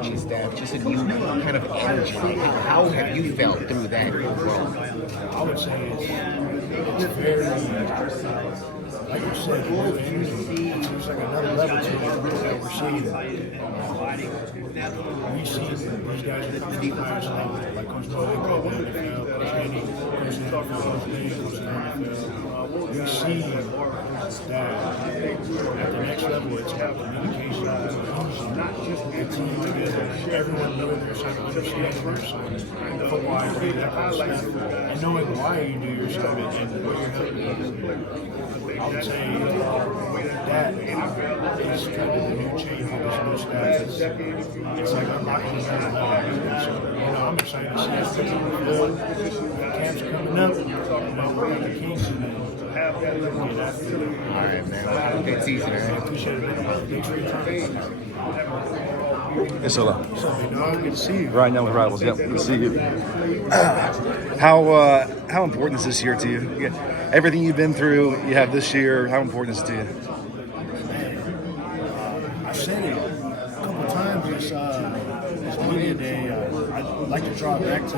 coaching staff, just a new kind of energy. How have you felt through that growth? I would say it's very, like you said, new energy. It's like another level to it that we're seeing. We see these guys at the highest level, like Coach Bowen, Coach NFL, Coach Henny, Coach NFL, Coach Lee, Coach NFL. We see that at the next level, it's about communication, and team together. Everyone knowing their side, understanding their side, football, that kind of stuff, and knowing why you do your stuff and what you're helping. I would say that is kind of the new change with this new staff. It's like unlocking another level. So, I'm excited to see us get on the field. Camp's coming up. We're at the Kings and get after it. All right, man. Well, have a good season, I man. appreciate it, man. Thanks for your time. Yes, hello. What's up, big dog? Good to see you. Right now with Rivals. Yep, good to see you. How important is this year to you? Everything you've been through, you have this year. How important is it to you? I said it a couple times this media day. I'd like to draw it back to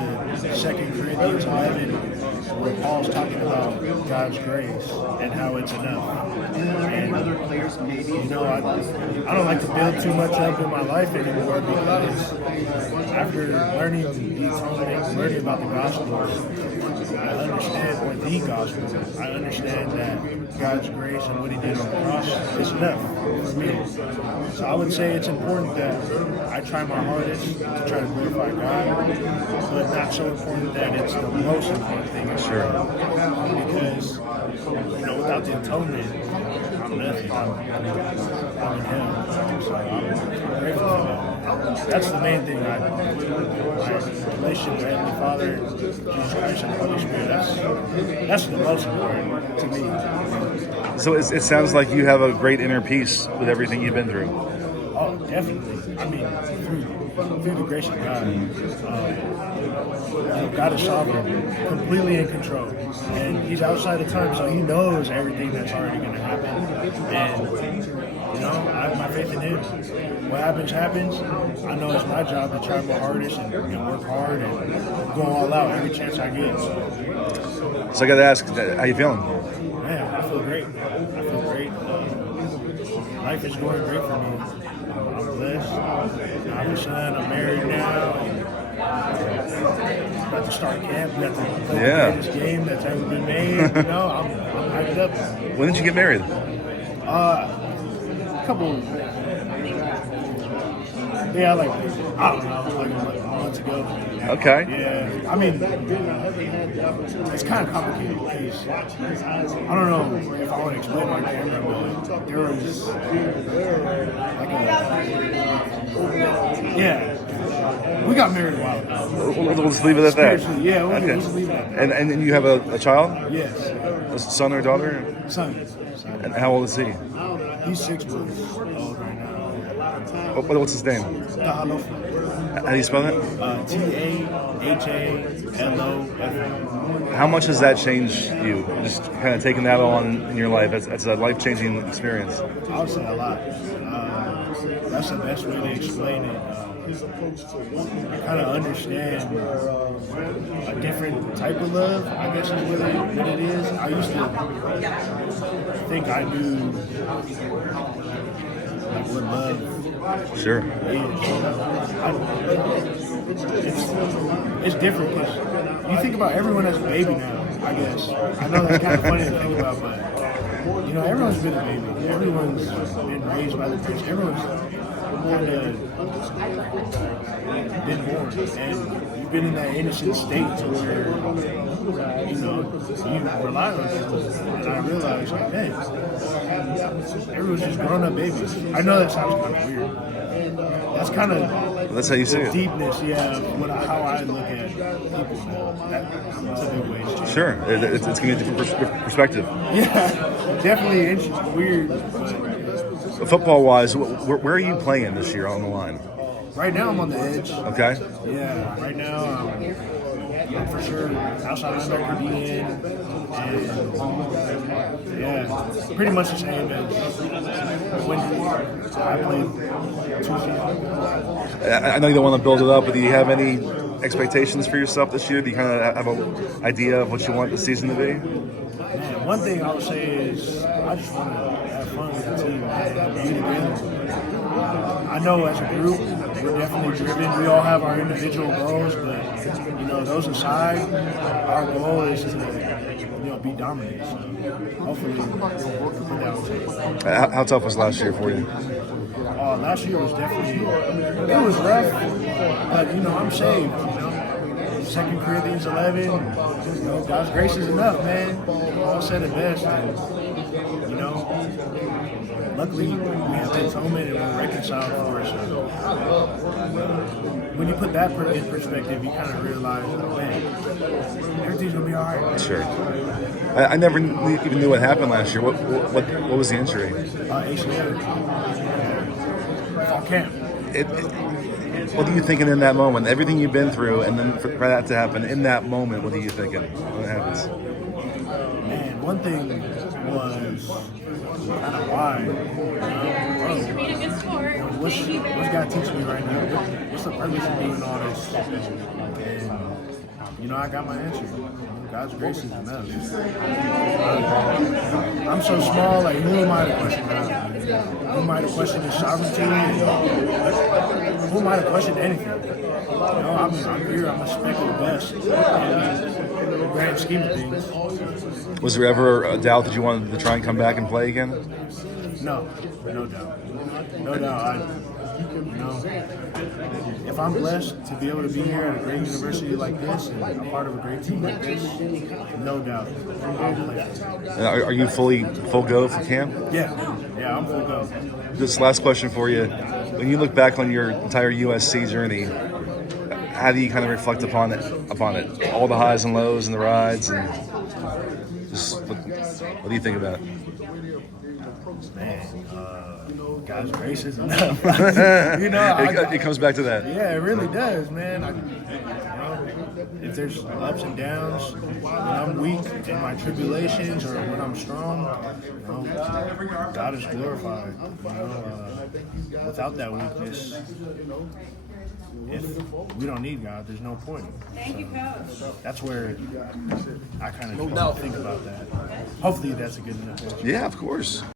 2 Corinthians 11, where Paul's talking about God's grace and how it's enough. And I don't like to build too much up in my life anymore, because after learning the atonement, learning about the gospel, I understand what the gospel is. I understand that God's grace and what He did on the cross is enough for me. So I would say it's important that I try my hardest to try to glorify God, but not so important that it's the most important thing in my life. Because without the atonement, I'm nothing. I'm in Him. So I'm grateful for that. That's the main thing. My relationship with Heavenly Father, Jesus Christ, and the Holy Spirit. That's the most important to me. So it sounds like you have a great inner peace with everything you've been through. Oh, definitely. I mean, through the grace of God. God is sovereign, completely in control, and He's outside of time, so He knows everything that's already going to happen. And I have my faith in Him. What happens. I know it's my job to try my hardest and work hard and go all out every chance I get. So I got to ask, how you feeling? Man, I feel great. Life is going great for me. I'm blessed. I have a son. I'm married now. About to start camp. Got to play the greatest game that's ever been made. I'm hyped up. When did you get married? A couple. Yeah, like months ago. Okay. Yeah, I mean, it's kind of complicated because I don't know if I want to explain my camera, but there was we got married a while ago. We'll just leave it at that. Yeah, we'll just leave it at that. And you have a child? Yes. A son or daughter? Son. And how old is he? He's 6 months old right now. What's his name? How do you spell that? Tahalofa. How much has that changed you? Just kind of taking that on in your life as a life-changing experience? I would say a lot. That's the best way to explain it. I kind of understand a different type of love, I guess is what it is. I used to think I knew what love Sure. It's different because you think about everyone as a baby now, I guess. I know that's kind of funny to think about, but everyone's been a baby. Everyone's been raised by the church. Everyone's kind of been born, and you've been in that innocent state to where you rely on people. And I realized, man, everyone's just grown up babies. I know that sounds kind of weird. That's kind of that's how you see it. Deepness, how I look at people now. That's a big way. Too. Sure, it's gonna be a different perspective. Yeah, definitely interesting, weird. Football-wise, where are you playing this year on the line? Right now, I'm on the edge. Okay. Yeah, right now, I'm for sure outside linebacker DN, and pretty much the same as when I played 2 seasons. I know you don't want to build it up, but do you have any expectations for yourself this year? Do you kind of have an idea of what you want the season to be? Man, one thing I would say is I just want to have fun with the team, man. Be together. I know as a group, we're definitely driven. We all have our individual goals, but those aside, our goal is to be dominant. So hopefully, we'll put that on tape. How tough was last year for you? Last year was definitely rough, but I'm saved. 2 Corinthians 11, God's grace is enough, man. Paul said it best, and luckily we have the atonement and we're reconciled for it. So when you put that in perspective, you kind of realize, man, everything's gonna be all right. Sure. I never even knew what happened last year. What was the injury? ACL. Fall camp. What are you thinking in that moment? Everything you've been through, and then for that to happen in that moment, what are you thinking? What happens? Man, one thing was kind of why. What's God teaching me right now? What's the purpose of doing all this? And I got my answer. God's grace is enough. I'm so small, like, who am I to question God? Who am I to question His sovereignty? Who am I to question anything? I'm here, I'm a speck of the best. In the grand scheme of things. Was there ever a doubt that you wanted to try and come back and play again? No doubt. No doubt. If I'm blessed to be able to be here at a great university like this and a part of a great team like this, no doubt I'll play. Are you full go for camp? Yeah, I'm full go. This last question for you. When you look back on your entire USC journey, how do you kind of reflect upon it? All the highs and lows and the rides, and just what do you think about it? Man, God's grace is enough. It comes back to that. Yeah, it really does, man. If there's ups and downs, when I'm weak in my tribulations or when I'm strong, God is glorified. Without that weakness, if we don't need God, there's no point. So that's where I kind of think about that. Hopefully that's a good enough answer. Yeah, of course.